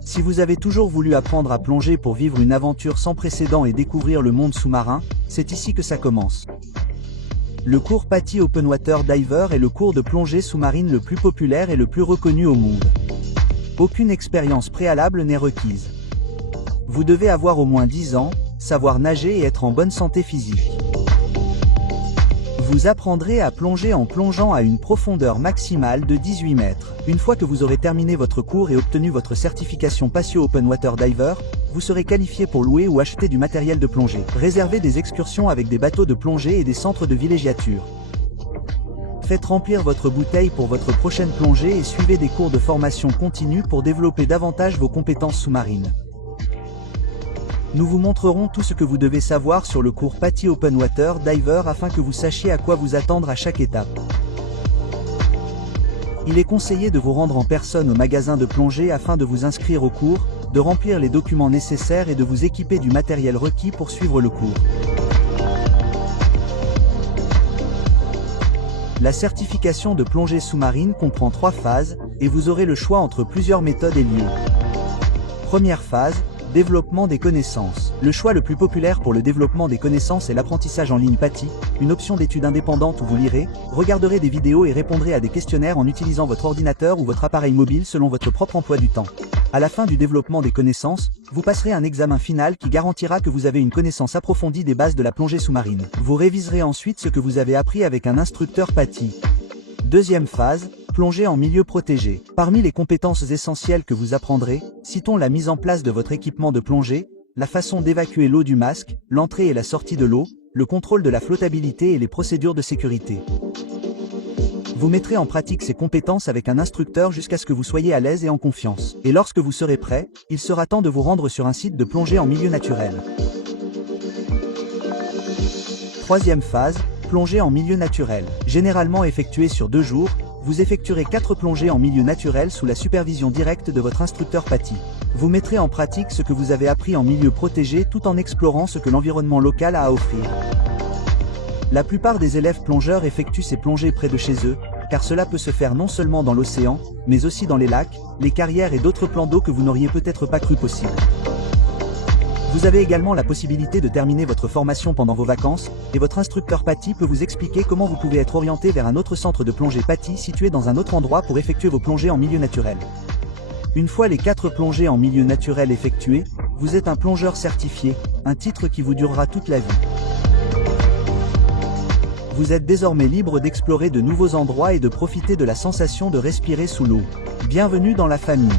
Si vous avez toujours voulu apprendre à plonger pour vivre une aventure sans précédent et découvrir le monde sous-marin, c'est ici que ça commence. Le cours PADI Open Water Diver est le cours de plongée sous-marine le plus populaire et le plus reconnu au monde. Aucune expérience préalable n'est requise. Vous devez avoir au moins 10 ans, savoir nager et être en bonne santé physique. Vous apprendrez à plonger en plongeant à une profondeur maximale de 18 mètres. Une fois que vous aurez terminé votre cours et obtenu votre certification PADI Open Water Diver, vous serez qualifié pour louer ou acheter du matériel de plongée. Réservez des excursions avec des bateaux de plongée et des centres de villégiature. Faites remplir votre bouteille pour votre prochaine plongée et suivez des cours de formation continue pour développer davantage vos compétences sous-marines. Nous vous montrerons tout ce que vous devez savoir sur le cours PADI Open Water Diver afin que vous sachiez à quoi vous attendre à chaque étape. Il est conseillé de vous rendre en personne au magasin de plongée afin de vous inscrire au cours, de remplir les documents nécessaires et de vous équiper du matériel requis pour suivre le cours. La certification de plongée sous-marine comprend 3 phases, et vous aurez le choix entre plusieurs méthodes et lieux. Première phase, développement des connaissances. Le choix le plus populaire pour le développement des connaissances est l'apprentissage en ligne PADI, une option d'étude indépendante où vous lirez, regarderez des vidéos et répondrez à des questionnaires en utilisant votre ordinateur ou votre appareil mobile selon votre propre emploi du temps. À la fin du développement des connaissances, vous passerez un examen final qui garantira que vous avez une connaissance approfondie des bases de la plongée sous-marine. Vous réviserez ensuite ce que vous avez appris avec un instructeur PADI. Deuxième phase, plonger en milieu protégé. Parmi les compétences essentielles que vous apprendrez, citons la mise en place de votre équipement de plongée, la façon d'évacuer l'eau du masque, l'entrée et la sortie de l'eau, le contrôle de la flottabilité et les procédures de sécurité. Vous mettrez en pratique ces compétences avec un instructeur jusqu'à ce que vous soyez à l'aise et en confiance. Et lorsque vous serez prêt, il sera temps de vous rendre sur un site de plongée en milieu naturel. Troisième phase, plongée en milieu naturel. Généralement effectuée sur 2 jours, vous effectuerez 4 plongées en milieu naturel sous la supervision directe de votre instructeur PADI. Vous mettrez en pratique ce que vous avez appris en milieu protégé tout en explorant ce que l'environnement local a à offrir. La plupart des élèves plongeurs effectuent ces plongées près de chez eux, car cela peut se faire non seulement dans l'océan, mais aussi dans les lacs, les carrières et d'autres plans d'eau que vous n'auriez peut-être pas cru possible. Vous avez également la possibilité de terminer votre formation pendant vos vacances, et votre instructeur PADI peut vous expliquer comment vous pouvez être orienté vers un autre centre de plongée PADI situé dans un autre endroit pour effectuer vos plongées en milieu naturel. Une fois les 4 plongées en milieu naturel effectuées, vous êtes un plongeur certifié, un titre qui vous durera toute la vie. Vous êtes désormais libre d'explorer de nouveaux endroits et de profiter de la sensation de respirer sous l'eau. Bienvenue dans la famille.